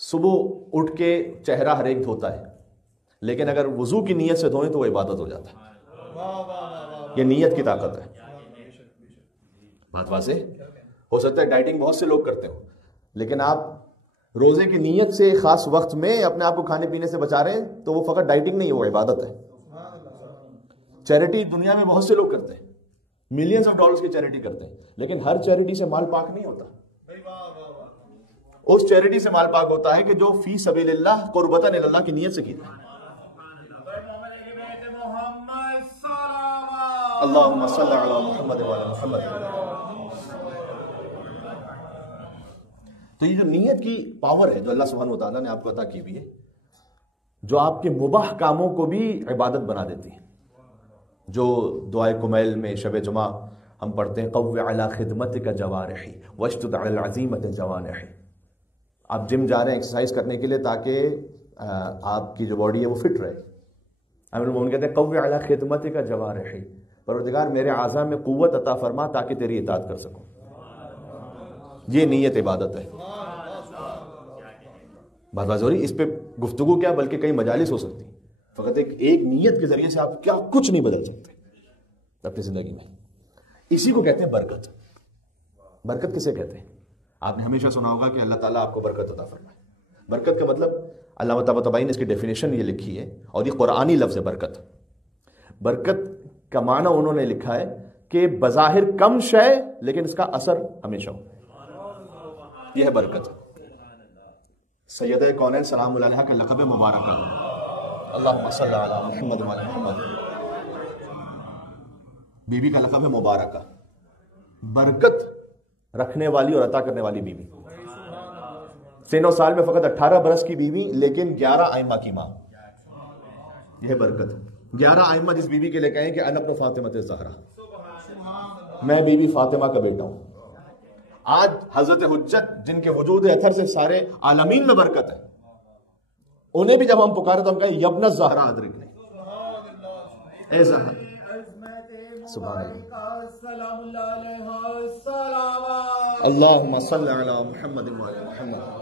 صبح اٹھ کے چہرہ ہر ایک دھوتا ہے، لیکن اگر وضو کی نیت سے دھوئیں تو وہ عبادت ہو جاتا ہے۔ یہ نیت کی طاقت ہے۔ بات واضح ہو سکتا ہے ڈائٹنگ بہت سے لوگ کرتے ہو، لیکن آپ روزے کی نیت سے خاص وقت میں اپنے آپ کو کھانے پینے سے بچا رہے ہیں تو وہ فقط ڈائٹنگ نہیں ہے، وہ عبادت ہے۔ چیریٹی دنیا میں بہت سے لوگ کرتے ہیں، ملینز آف ڈالرز کی چیریٹی کرتے ہیں، لیکن ہر چیریٹی سے مال پاک نہیں ہوتا۔ اس چیریٹی سے مال پاک ہوتا ہے کہ جو فی سبیل اللہ قربتاً الی اللہ کی نیت سے کی جائے۔ اللہم صلی علی محمد وعلی محمد۔ تو یہ جو نیت کی پاور ہے جو اللہ سبحانہ وتعالیٰ نے آپ کو عطا کی ہوئی ہے، جو آپ کے مباح کاموں کو بھی عبادت بنا دیتی ہے۔ جو دعائے کمیل میں شب جمعہ ہم پڑھتے ہیں، قوّ علی خدمتک جوارحی واشدد علی العزیمۃ جوانحی۔ آپ جم جا رہے ہیں ایکسرسائز کرنے کے لیے تاکہ آپ کی جو باڈی ہے وہ فٹ رہے۔ امیر المومنین کہتے ہیں قوّ علی خدمتک جوارحی، پروردگار میرے اعضاء میں قوت عطا فرما تاکہ تیری اطاعت کر سکوں۔ یہ نیت عبادت ہے۔ بات واضح ہو رہی؟ اس پہ گفتگو کیا بلکہ کئی مجالس ہو سکتی ہیں۔ فقط ایک نیت کے ذریعے سے آپ کیا کچھ نہیں بدل سکتے اپنی زندگی میں۔ اسی کو کہتے ہیں برکت۔ برکت کسے کہتے ہیں؟ آپ نے ہمیشہ سنا ہوگا کہ اللہ تعالیٰ آپ کو برکت عطا فرمائے۔ برکت کا مطلب علامہ طباطبائی نے اس کی ڈیفینیشن یہ لکھی ہے، اور یہ قرآنی لفظ ہے برکت۔ برکت کا معنی انہوں نے لکھا ہے کہ بظاہر کم شے لیکن اس کا اثر ہمیشہ ہو، یہ ہے برکت۔ سیدہ کونین سلام اللہ علیہا کا لقب مبارک ہے، اللہم صلی علی محمد وعلی محمد۔ بی بی کا لقب ہے مبارکہ، برکت رکھنے والی اور عطا کرنے والی بی بی۔ سن و سال میں فقط 18 برس کی بیوی لیکن 11 ائمہ کی ماں، یہ برکت۔ 11 ائمہ جس بیوی کے لیے کہیں کہ انا ابن فاطمہ الزہرا، میں بی بی فاطمہ کا بیٹا ہوں۔ آج حضرت حجت جن کے وجود اثر سے سارے عالمین میں برکت ہے، انہیں بھی جب ہم پکارے تو ہم کہیں یبن الزہرا ادرک، اے زہرا، سبحان اللہ، اللہم صلی علی محمد وعلی محمد۔